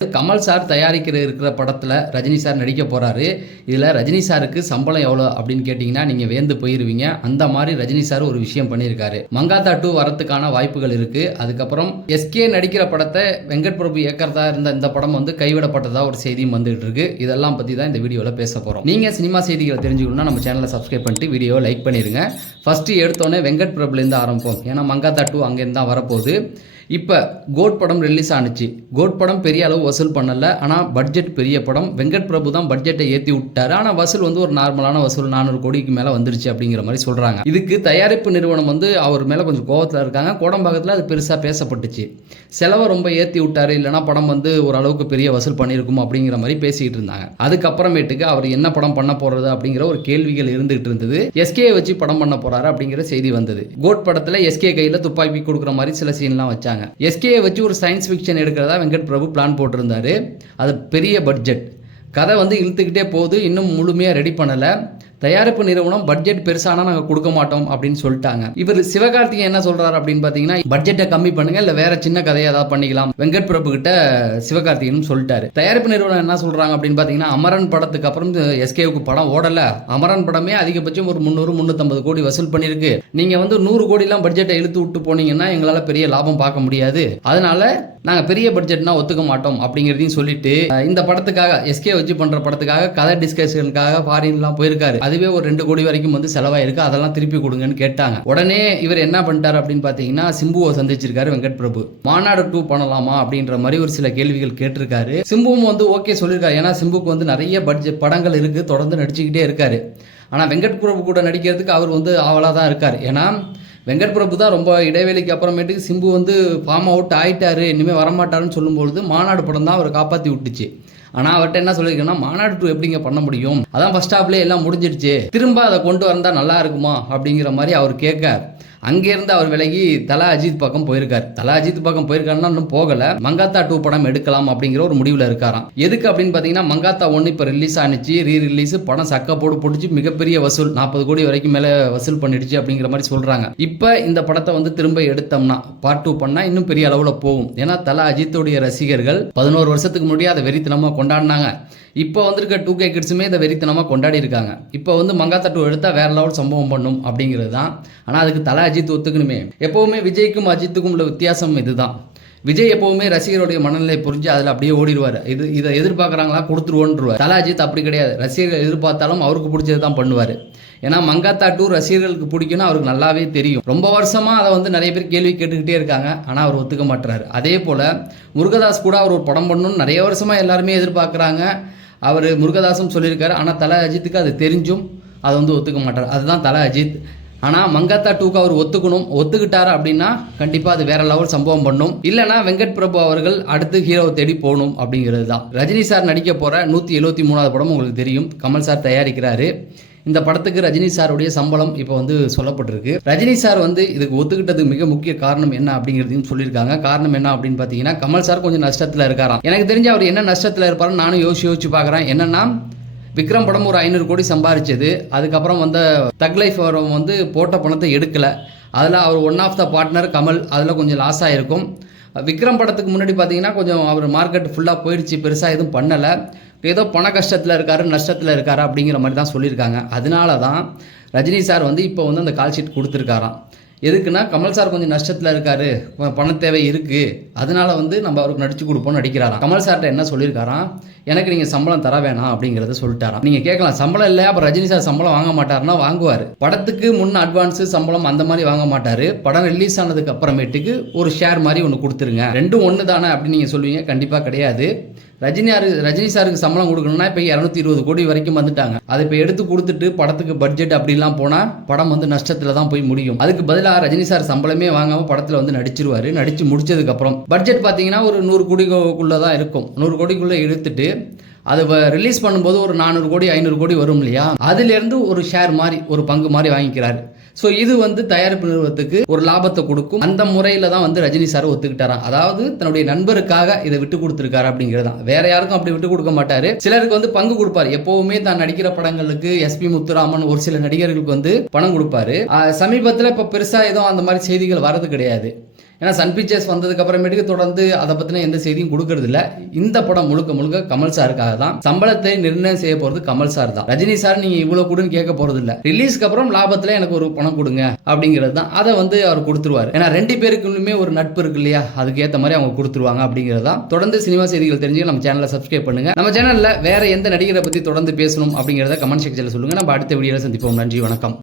Kamal sir இருக்கிற படத்தில் Rajini sir நடிக்க போகிறாரு. இதில் ரஜினி சாருக்கு சம்பளம் எவ்வளோ அப்படின்னு கேட்டிங்கன்னா நீங்கள் வேந்து போயிருவீங்க. அந்த மாதிரி ரஜினி சார் ஒரு விஷயம் பண்ணியிருக்காரு. மங்காத்தா 2 வரத்துக்கான வாய்ப்புகள் இருக்குது. அதுக்கப்புறம் எஸ்கே நடிக்கிற படத்தை வெங்கட் பிரபு இயக்கிறதா இருந்த இந்த படம் வந்து கைவிடப்பட்டதா ஒரு செய்தியும் வந்துட்டு இருக்கு. இதெல்லாம் பற்றி தான் இந்த வீடியோவில் பேச போகிறோம். நீங்கள் சினிமா செய்திகளை தெரிஞ்சுக்கணும்னா நம்ம சேனலை சப்ஸ்கிரைப் பண்ணிட்டு வீடியோவை லைக் பண்ணிடுங்க. ஃபஸ்ட்டு எடுத்தோடனே வெங்கட் பிரபுலேருந்து ஆரம்பிப்போம். ஏன்னா மங்காத்தா 2 அங்கேருந்து தான் வரப்போகுது. இப்போ கோட் படம் ரிலீஸ் ஆனிச்சு. கோட் படம் பெரிய அளவு வசூல் பண்ணல. ஆனால் பட்ஜெட் பெரிய படம். வெங்கட் பிரபு தான் பட்ஜெட்டை ஏற்றி விட்டாரு. ஆனால் வசூல் வந்து ஒரு நார்மலான வசூல் 400 கோடிக்கு மேலே வந்துருச்சு அப்படிங்கிற மாதிரி சொல்கிறாங்க. இதுக்கு தயாரிப்பு நிறுவனம் வந்து அவர் மேலே கொஞ்சம் கோவத்தில் இருக்காங்க. கோடம்பாக்கத்தில் அது பெருசாக பேசப்பட்டுச்சு. செலவை ரொம்ப ஏற்றி விட்டாரு, இல்லைனா படம் வந்து ஓரளவுக்கு பெரிய வசூல் பண்ணியிருக்கும் அப்படிங்கிற மாதிரி பேசிக்கிட்டு இருந்தாங்க. அதுக்கப்புறமேட்டுக்கு அவர் என்ன படம் பண்ண போகிறது அப்படிங்கிற ஒரு கேள்விகள் இருந்துகிட்டு இருந்தது. எஸ்கே வச்சு படம் பண்ண போறாரு அப்படிங்கிற செய்தி வந்தது. கோட் படத்தில் எஸ்கே கையில் துப்பாக்கி கொடுக்குற மாதிரி சில சீன்லாம் வச்சாங்க. எஸ்கே வச்சு ஒரு சயின்ஸ் ஃபிக்ஷன் எடுக்கிறதா வெங்கட் பிரபு பிளான் போட்டிருந்தாரு. அது பெரிய பட்ஜெட். கதை வந்து இழுத்துக்கிட்டே போகுது. இன்னும் முழுமையாக ரெடி பண்ணலை. தயாரிப்பு நிறுவனம் பட்ஜெட் பெருசானா நாங்கள் கொடுக்க மாட்டோம் அப்படின்னு சொல்லிட்டாங்க. இவர் சிவகார்த்திகேயன் என்ன சொல்றாரு அப்படின்னு பார்த்தீங்கன்னா, பட்ஜெட்டை கம்மி பண்ணுங்க, இல்லை வேற சின்ன கதையை ஏதாவது பண்ணிக்கலாம் வெங்கட் பிரபு கிட்ட சிவகார்த்திகேயன் சொல்லிட்டாரு. தயாரிப்பு நிறுவனம் என்ன சொல்றாங்க அப்படின்னு பார்த்தீங்கன்னா, அமரன் படத்துக்கு அப்புறம் எஸ்கேவுக்கு படம் ஓடல. அமரன் படமே அதிகபட்சம் ஒரு 300-350 கோடி வசூல் பண்ணிருக்கு. நீங்க வந்து 100 கோடிலாம் பட்ஜெட்டை இழுத்து விட்டு போனீங்கன்னா எங்களால் பெரிய லாபம் பார்க்க முடியாது. அதனால நாங்கள் பெரிய பட்ஜெட்னா ஒத்துக்க மாட்டோம் அப்படிங்கிறதையும் சொல்லிட்டு இந்த படத்துக்காக எஸ்கே வச்சு பண்ற படத்துக்காக கதை டிஸ்கஷனுக்காக ஃபாரின்லாம் போயிருக்காரு. அதுவே ஒரு 2 கோடி வரைக்கும் வந்து செலவாயிருக்கு. அதெல்லாம் திருப்பி கொடுங்கன்னு கேட்டாங்க. உடனே இவர் என்ன பண்ணிட்டாரு அப்படின்னு பார்த்தீங்கன்னா, சிம்புவை சந்திச்சிருக்காரு வெங்கட் பிரபு. மாநாடு 2 பண்ணலாமா அப்படின்ற மாதிரி ஒரு சில கேள்விகள் கேட்டிருக்காரு. சிம்புவும் வந்து ஓகே சொல்லியிருக்காரு. ஏன்னா சிம்புக்கு வந்து நிறைய பட்ஜெட் படங்கள் இருக்கு, தொடர்ந்து நடிச்சுக்கிட்டே இருக்காரு. ஆனால் வெங்கட் பிரபு கூட நடிக்கிறதுக்கு அவர் வந்து ஆவலாக தான் இருக்கார். ஏன்னா வெங்கட் பிரபு தான் ரொம்ப இடைவெளிக்கு அப்புறமேட்டுக்கு சிம்பு வந்து ஃபார்ம் அவுட் ஆயிட்டாரு, இனிமேல் வரமாட்டாருன்னு சொல்லும்பொழுது மாநாடு படம் தான் அவரை காப்பாற்றி விட்டுச்சு. ஆனால் அவர்கிட்ட என்ன சொல்லியிருக்கேன்னா, மாநாடு 2 எப்படிங்க பண்ண முடியும், அதான் ஃபர்ஸ்ட் ஹாப்லேயே எல்லாம் முடிஞ்சிடுச்சு, திரும்ப அதை கொண்டு வந்தால் நல்லா இருக்குமா அப்படிங்கிற மாதிரி அவர் கேட்க, அங்கேருந்து அவர் விலகி தல அஜித் பக்கம் போயிருக்காரு. தல அஜித் பக்கம் போயிருக்காருன்னா இன்னும் போகலை. மங்காத்தா 2 படம் எடுக்கலாம் அப்படிங்கிற ஒரு முடிவில் இருக்காராம். எதுக்கு அப்படின்னு பார்த்தீங்கன்னா, மங்காத்தா 1 இப்போ ரிலீஸ் ஆனிச்சு. ரிலீஸ் படம் சக்க போட்டுச்சு. மிகப்பெரிய வசூல் 40 கோடி வரைக்கும் மேலே வசூல் பண்ணிடுச்சு அப்படிங்கிற மாதிரி சொல்கிறாங்க. இப்போ இந்த படத்தை வந்து திரும்ப எடுத்தோம்னா பார்ட் 2 பண்ணால் இன்னும் பெரிய அளவில் போகும். ஏன்னா தல அஜித்துடைய ரசிகர்கள் 11 வருஷத்துக்கு முன்னாடி அதை வெறித்தனமாக கொண்டாடினாங்க. இப்போ வந்திருக்க 2K கிட்ஸுமே இதை வெறித்தனமாக கொண்டாடி இருக்காங்க. இப்போ வந்து மங்காத்தா 2 எடுத்தால் வேற லெவல் சம்பவம் பண்ணும் அப்படிங்கிறது தான். ஆனால் அதுக்கு தல அஜித் ஒத்துக்கணுமே. எப்போவுமே விஜய்க்கும் அஜித்துக்கும் உள்ள வித்தியாசம் இதுதான். விஜய் எப்போவுமே ரசிகருடைய மனநிலை புரிஞ்சு அதில் அப்படியே ஓடிடுவார். இதை எதிர்பார்க்குறாங்களா கொடுத்துருவோன்றுவார். தல அஜித் அப்படி கிடையாது. ரசிகர்கள் எதிர்பார்த்தாலும் அவருக்கு பிடிச்சது தான் பண்ணுவார். ஏன்னா மங்காத்தா 2 ரசிகர்களுக்கு பிடிக்கும்னு அவருக்கு நல்லாவே தெரியும். ரொம்ப வருஷமாக அதை வந்து நிறைய பேர் கேள்வி கேட்டுக்கிட்டே இருக்காங்க. ஆனால் அவர் ஒத்துக்க மாட்டுறாரு. அதே போல் முருகதாஸ் கூட அவர் ஒரு படம் பண்ணணும்னு நிறைய வருஷமாக எல்லாருமே எதிர்பார்க்குறாங்க. அவர் முருகதாசும் சொல்லியிருக்காரு. ஆனால் தல அஜித்துக்கு அது தெரிஞ்சும் அதை வந்து ஒத்துக்க மாட்டார். அதுதான் தல அஜித். ஆனால் மங்காத்தா 2க்கு அவர் ஒத்துக்கணும். ஒத்துக்கிட்டாரு அப்படின்னா கண்டிப்பாக அது வேற லெவல் சம்பவம் பண்ணும். இல்லைனா வெங்கட் பிரபு அவர்கள் அடுத்து ஹீரோவை தேடி போகணும் அப்படிங்கிறது தான். ரஜினி சார் நடிக்க போகிற 173வது படம் உங்களுக்கு தெரியும். கமல் சார் தயாரிக்கிறாரு. இந்த படத்துக்கு ரஜினி சாருடைய சம்பளம் இப்போ வந்து சொல்லப்பட்டிருக்கு. ரஜினி சார் வந்து இதுக்கு ஒத்துக்கிட்டதுக்கு மிக முக்கிய காரணம் என்ன அப்படிங்கிறதையும் சொல்லியிருக்காங்க. காரணம் என்ன அப்படின்னு பார்த்தீங்கன்னா, கமல் சார் கொஞ்சம் நஷ்டத்தில் இருக்காராம். எனக்கு தெரிஞ்சு அவர் என்ன நஷ்டத்தில் இருப்பாருன்னு நானும் யோசிச்சு பார்க்குறேன். என்னன்னா, விக்ரம் படம் ஒரு 500 கோடி சம்பாதிச்சது. அதுக்கப்புறம் வந்து தக் லைஃப் வந்து போட்ட பணத்தை எடுக்கலை. அதில் அவர் one of the partner Kamal. அதில் கொஞ்சம் லாஸ் ஆகிருக்கும். விக்ரம் படத்துக்கு முன்னாடி பார்த்தீங்கன்னா கொஞ்சம் அவர் மார்க்கெட் ஃபுல்லாக போயிடுச்சு. பெருசாக எதுவும் பண்ணலை. ஏதோ பண கஷ்டத்தில் இருக்காரு, நஷ்டத்தில் இருக்காரு அப்படிங்கிற மாதிரி தான் சொல்லியிருக்காங்க. அதனால தான் ரஜினி சார் வந்து இப்போ வந்து அந்த கால் ஷீட் கொடுத்துருக்காராம். எதுக்குன்னா, கமல் சார் கொஞ்சம் நஷ்டத்தில் இருக்காரு, பண தேவை இருக்குது, அதனால வந்து நம்ம அவருக்கு நடிச்சு கொடுப்போம்னு நடிக்கிறாராம். கமல் சார்கிட்ட என்ன சொல்லியிருக்காராம், எனக்கு நீங்கள் சம்பளம் தர வேணாம் அப்படிங்கிறத சொல்லிட்டாராம். நீங்கள் கேட்கலாம், சம்பளம் இல்லை அப்போ ரஜினி சார் சம்பளம் வாங்க மாட்டாருன்னா வாங்குவார். படத்துக்கு முன் அட்வான்ஸு சம்பளம் அந்த மாதிரி வாங்க மாட்டார். படம் ரிலீஸ் ஆனதுக்கு அப்புறமேட்டுக்கு ஒரு ஷேர் மாதிரி ஒன்று கொடுத்துருங்க. ரெண்டும் ஒன்று தானே அப்படின்னு நீங்கள் சொல்லுவீங்க. கண்டிப்பாக கிடையாது. ரஜினி சாருக்கு சம்பளம் கொடுக்கணும்னா இப்போ 220 கோடி வரைக்கும் வந்துட்டாங்க. அதை இப்போ எடுத்து கொடுத்துட்டு படத்துக்கு பட்ஜெட் அப்படிலாம் போனால் படம் வந்து நஷ்டத்தில் தான் போய் முடியும். அதுக்கு பதிலாக ரஜினி சார் சம்பளமே வாங்காமல் படத்தில் வந்து நடிச்சிருவார். நடித்து முடிச்சதுக்கப்புறம் பட்ஜெட் பார்த்தீங்கன்னா ஒரு 100 கோடிக்குள்ளே தான் இருக்கும். 100 கோடிக்குள்ளே எடுத்துட்டு அது ரிலீஸ் பண்ணும்போது ஒரு 400 கோடி 500 கோடி வரும் இல்லையா, அதுலேருந்து ஒரு ஷேர் மாதிரி ஒரு பங்கு மாதிரி வாங்கிக்கிறாரு. ஸோ இது வந்து தயாரிப்பு நிறுவனத்துக்கு ஒரு லாபத்தை கொடுக்கும். அந்த முறையில் தான் வந்து ரஜினி சார் ஒத்துக்கிட்டாராம். அதாவது தன்னுடைய நண்பருக்காக இதை விட்டு கொடுத்துருக்காரு அப்படிங்கிறதான். வேற யாருக்கும் அப்படி விட்டு கொடுக்க மாட்டாரு. சிலருக்கு வந்து பங்கு கொடுப்பாரு. எப்பவுமே தான் நடிக்கிற படங்களுக்கு SP முத்துராமன் ஒரு சில நடிகர்களுக்கு வந்து பணம் கொடுப்பாரு. சமீபத்தில் இப்போ பெருசாக எதுவும் அந்த மாதிரி செய்திகள் வரது கிடையாது. ஏன்னா சன் பிக்சர்ஸ் வந்ததுக்கு அப்புறமேட்டுக்கு தொடர்ந்து அதை பத்தின எந்த செய்தியும் கொடுக்கறது இல்ல. இந்த படம் முழுக்க முழுக்க கமல் சாருக்காக தான். சம்பளத்தை நிர்ணயம் செய்ய போறது கமல் சார் தான். ரஜினி சார் நீங்க இவ்வளவு கொடுன்னு கேட்க போறது இல்ல. ரிலீஸ்க்கு அப்புறம் லாபத்துல எனக்கு ஒரு பணம் கொடுங்க அப்படிங்கிறது தான். அதை அவர் கொடுத்துருவாரு. ஏன்னா 2 பேருக்குமே ஒரு நட்பு இருக்கு இல்லையா, அதுக்கு ஏத்த மாதிரி அவங்க கொடுத்துருவாங்க அப்படிங்கிறதா. தொடர்ந்து சினிமா செய்திகள் தெரிஞ்சுக்க நம்ம சேனலை சப்ஸ்கிரைப் பண்ணுங்க. நம்ம சேனல்ல வேற எந்த நடிகரை பத்தி தொடர்ந்து பேசணும் அப்படிங்கிறத கமெண்ட் செக்ஷன்ல சொல்லுங்க. நம்ம அடுத்த வீடியோல சந்திப்போம். நன்றி, வணக்கம்.